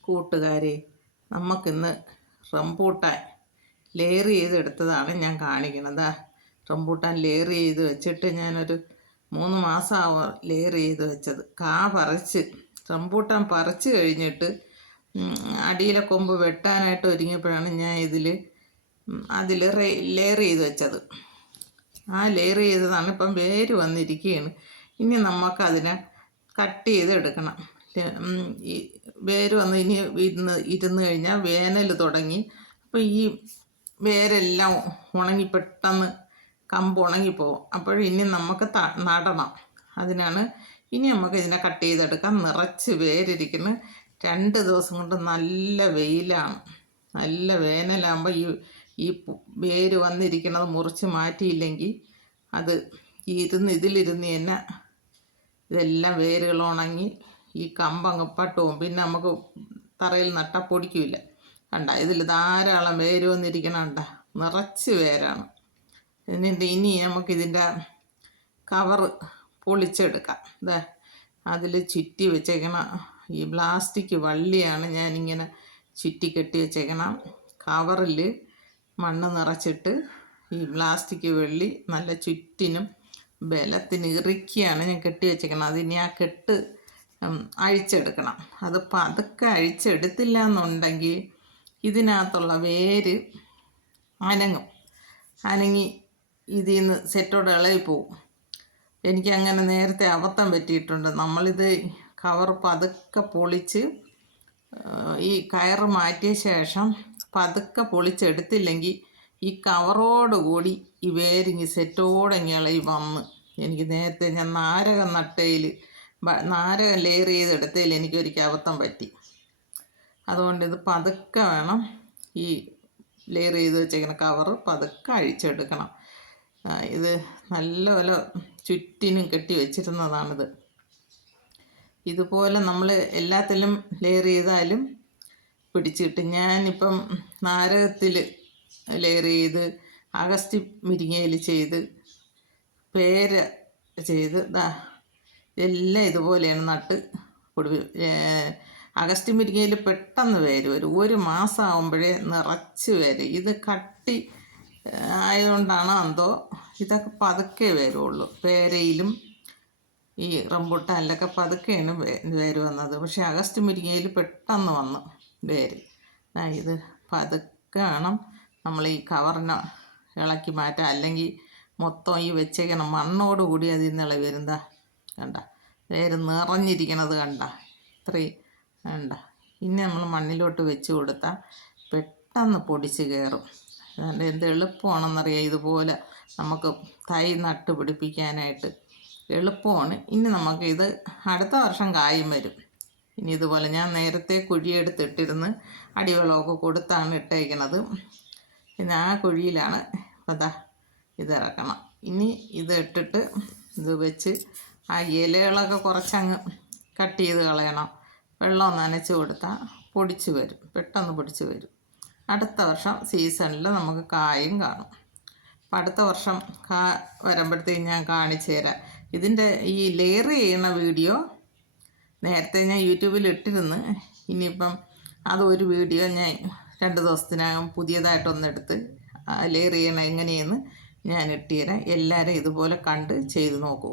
കൂട്ടുകാരെ നമുക്കിന്ന് rambutan layer ചെയ്തെടുത്തതാണ് ഞാൻ കാണിക്കുന്നത്. റംബൂട്ടാൻ ലെയർ ചെയ്ത് വെച്ചിട്ട് ഞാനൊരു മൂന്ന് മാസമാവും ലെയർ ചെയ്ത് വെച്ചത്. കാ പറിച്ച് റംബൂട്ടാൻ പറിച്ച് കഴിഞ്ഞിട്ട് അടിയിലെ കൊമ്പ് വെട്ടാനായിട്ട് ഒരുങ്ങിയപ്പോഴാണ് ഞാൻ ഇതിൽ അതിൽ ലെയർ ചെയ്ത് വെച്ചത്. ആ ലെയർ ചെയ്തതാണ് ഇപ്പം വേര് വന്നിരിക്കുകയാണ്. ഇനി നമുക്കതിനെ കട്ട് ചെയ്ത് എടുക്കണം ലെ- ഉം, വേര് വന്ന് ഇനി ഇരുന്ന് ഇരുന്ന് കഴിഞ്ഞാൽ വേനൽ തുടങ്ങി. അപ്പോൾ ഈ വേരെല്ലാം ഉണങ്ങി പെട്ടെന്ന് കമ്പ് ഉണങ്ങിപ്പോവും. അപ്പോൾ ഇനി നമുക്ക് നടണം. അതിനാണ് ഇനി നമുക്ക് ഇതിനെ കട്ട് ചെയ്തെടുക്കാം. നിറച്ച് വേരിരിക്കുന്നു. രണ്ട് ദിവസം കൊണ്ട് നല്ല വെയിലാണ്. നല്ല വേനലാകുമ്പോൾ ഈ ഈ വേര് വന്നിരിക്കുന്നത് മുറിച്ച് മാറ്റിയില്ലെങ്കിൽ അത് ഇരുന്ന് ഇതിലിരുന്ന് തന്നെ ഇതെല്ലാം വേരുകൾ ഉണങ്ങി ഈ കമ്പങ്ങ് പട്ടവും പിന്നെ നമുക്ക് തറയിൽ നട്ടാൽ പൊടിക്കില്ല. കണ്ട ഇതിൽ ധാരാളം വേര് വന്നിരിക്കണ കണ്ട നിറച്ച് വേരാണ്. എന്നിട്ട് ഇനി നമുക്കിതിന്റെ കവറ് പൊളിച്ചെടുക്കാം. ഇതാ അതിൽ ചുറ്റി വെച്ചേക്കണ ഈ പ്ലാസ്റ്റിക് വള്ളിയാണ് ഞാനിങ്ങനെ ചുറ്റി കെട്ടി വെച്ചേക്കണം കവറിൽ മണ്ണ് നിറച്ചിട്ട് ഈ പ്ലാസ്റ്റിക് വെള്ളി നല്ല ചുറ്റിനും ബലത്തിന് ഇറുക്കിയാണ് ഞാൻ കെട്ടി വെച്ചേക്കണം. അതിനി ആ കെട്ട് അഴിച്ചെടുക്കണം. അത് പതുക്കെ അഴിച്ചെടുത്തില്ല എന്നുണ്ടെങ്കിൽ ഇതിനകത്തുള്ള വേര് അനങ്ങും. അനങ്ങി ഇതിൽ നിന്ന് സെറ്റോടെ ഇളകി പോവും എനിക്ക് അങ്ങനെ നേരത്തെ അബദ്ധം പറ്റിയിട്ടുണ്ട്. നമ്മളിത് കവർ പതുക്കെ പൊളിച്ച് ഈ കയറ് മാറ്റിയ ശേഷം പതുക്കെ പൊളിച്ചെടുത്തില്ലെങ്കിൽ ഈ കവറോടുകൂടി ഈ വേരിങ്ങി സെറ്റോടെ ഇളകി വന്ന്. എനിക്ക് നേരത്തെ ഞാൻ നാരക നട്ടയിൽ നാരകം ലെയർ ചെയ്തെടുത്തതിൽ എനിക്കൊരിക്കൽ അബദ്ധം പറ്റി. അതുകൊണ്ട് ഇത് പതുക്കെ വേണം ഈ ലെയർ ചെയ്ത് വെച്ചേക്കുന്ന കവറ് പതുക്കെ അഴിച്ചെടുക്കണം. ഇത് ഇത് നല്ലപോലെ ചുറ്റിനും കെട്ടി വെച്ചിരുന്നതാണിത്. ഇതുപോലെ നമ്മൾ എല്ലാത്തിലും ലെയർ ചെയ്താലും പിടിച്ചിട്ട് ഞാനിപ്പം നാരകത്തിൽ ലെയർ ചെയ്ത് അഗസ്റ്റ് മുരിങ്ങയിൽ ചെയ്ത് പേര ചെയ്ത് ദാ എല്ലാം ഇതുപോലെയാണ് നട്ട് കൊടു അഗസ്റ്റ് മുരിങ്ങയിൽ പെട്ടെന്ന് വേര് ഒരു മാസം ആകുമ്പോഴേ നിറച്ച് വരും. ഇത് കട്ടി ആയതുകൊണ്ടാണ് എന്തോ ഇതൊക്കെ പതുക്കെ വരുള്ളൂ. പേരയിലും ഈ റംബൂട്ടാനിലൊക്കെ പതുക്കെയാണ് വേര് വന്നത്. പക്ഷേ അഗസ്റ്റ് മുരിങ്ങയിൽ പെട്ടെന്ന് വന്നു വേര്. ഇത് പതുക്കെ വേണം നമ്മൾ ഈ കവറിനെ ഇളക്കി മാറ്റാം അല്ലെങ്കിൽ മൊത്തം ഈ വെച്ചേക്കണം മണ്ണോട് കൂടി അതിൽ നിന്ന് കണ്ട. വേര് നിറഞ്ഞിരിക്കണത് കണ്ട. ഇത്രയും കണ്ട. ഇനി നമ്മൾ മണ്ണിലോട്ട് വെച്ച് കൊടുത്താൽ പെട്ടെന്ന് പൊടിച്ച് കയറും. അതുകൊണ്ട് എന്ത് എളുപ്പമാണെന്നറിയാം. ഇതുപോലെ നമുക്ക് തൈ നട്ട് പിടിപ്പിക്കാനായിട്ട് എളുപ്പമാണ്. ഇനി നമുക്ക് ഇത് അടുത്ത വർഷം കായും വരും. ഇനി ഇതുപോലെ ഞാൻ നേരത്തെ കുഴിയെടുത്തിട്ടിരുന്ന് അടിവെള്ളമൊക്കെ കൊടുത്താണ് ഇട്ടേക്കണത്. പിന്നെ ആ കുഴിയിലാണ് അതാ ഇതിറക്കണം ഇനി ഇത് ഇട്ടിട്ട് ഇത് വെച്ച് ആ ഇലകളൊക്കെ കുറച്ചങ്ങ് കട്ട് ചെയ്ത് കളയണം. വെള്ളം നനച്ച് കൊടുത്താൽ പൊടിച്ച് വരും. പെട്ടെന്ന് പൊടിച്ച് വരും. അടുത്ത വർഷം സീസണിൽ നമുക്ക് കായും കാണും. അപ്പം അടുത്ത വർഷം കാ വരുമ്പോഴത്തേക്ക് ഞാൻ കാണിച്ചു തരാം. ഇതിന്റെ ഈ ലെയർ ചെയ്യുന്ന വീഡിയോ നേരത്തെ ഞാൻ യൂട്യൂബിൽ ഇട്ടിരുന്ന്. ഇനിയിപ്പം അതൊരു വീഡിയോ ഞാൻ രണ്ട് ദിവസത്തിനകം പുതിയതായിട്ടൊന്നെടുത്ത് ലെയർ ചെയ്യണം എങ്ങനെയെന്ന് ഞാൻ ഇട്ടുതരാം എല്ലാവരും ഇതുപോലെ കണ്ട് ചെയ്ത് നോക്കൂ.